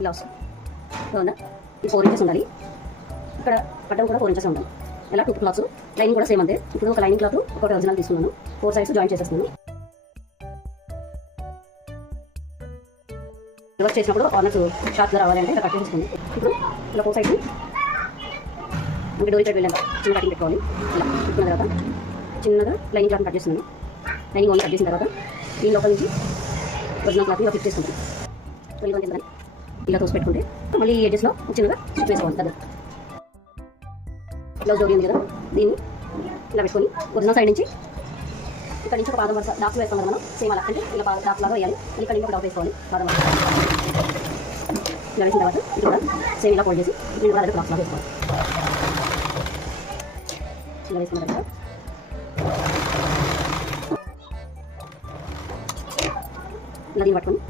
ఇలా వస్తుంది ఉందా, ఇది 4 ఇంచెస్ ఉండాలి. ఇక్కడ పట్టం కూడా 4 ఇంచెస్ ఉండాలి. ఇలా 2 క్లాత్స్, లైనింగ్ కూడా సేమ్ అంతే. ఇప్పుడు ఒక లైనింగ్ క్లాత్ ఒకటి ఒరిజినల్ తీసుకున్నాను, 4 సైడ్స్ జాయిన్ చేసేస్తున్నాను. రివర్స్ చేసినప్పుడు కార్నర్స్ షార్ప్గా రావాలంటే ఇలా కట్ చేసుకుంది. ఇప్పుడు ఇలా 4 సైడ్స్ మనకి డోరీ థ్రెడ్ వెళ్ళాక చిన్న కటింగ్ పెట్టుకోవాలి. ఇలా పెట్టుకున్న తర్వాత చిన్నగా లైనింగ్ క్లాత్ కట్ చేస్తున్నాను. లైనింగ్ ఓన్లీ కట్ చేసిన తర్వాత ఈ లోపల నుంచి ఒరిజినల్ క్లాత్ ఇలా ఫిట్ చేసుకుంటాను. ఇలా తోసి పెట్టుకుంటే మళ్ళీ ఈ ఎడ్జెస్లో చిన్నగా స్టిచ్ వేసుకోవాలి కదా. బ్లౌజ్ డోరీ ఉంది కదా, దీన్ని ఇలా పెట్టుకొని ఒరిజినల్ సైడ్ నుంచి ఇక్కడ నుంచి ఒక పాదం వరుస డాక్స్ వేస్తాం కదా మనం, సేమ్ అలా అంటే ఇలా డాక్స్ లాగా వేయాలి. ఇక్కడ నుంచి ఒక డాక్ వేసుకోవాలి పాదం వరుస. ఇలా వేసిన తర్వాత ఇది కూడా సేమ్ ఇలా ఫోల్డ్ చేసి నేను కూడా క్లాస్ లాగా వేసుకోవాలి. ఇలా వేసుకున్న తర్వాత ఇలా దీన్ని పట్టుకొని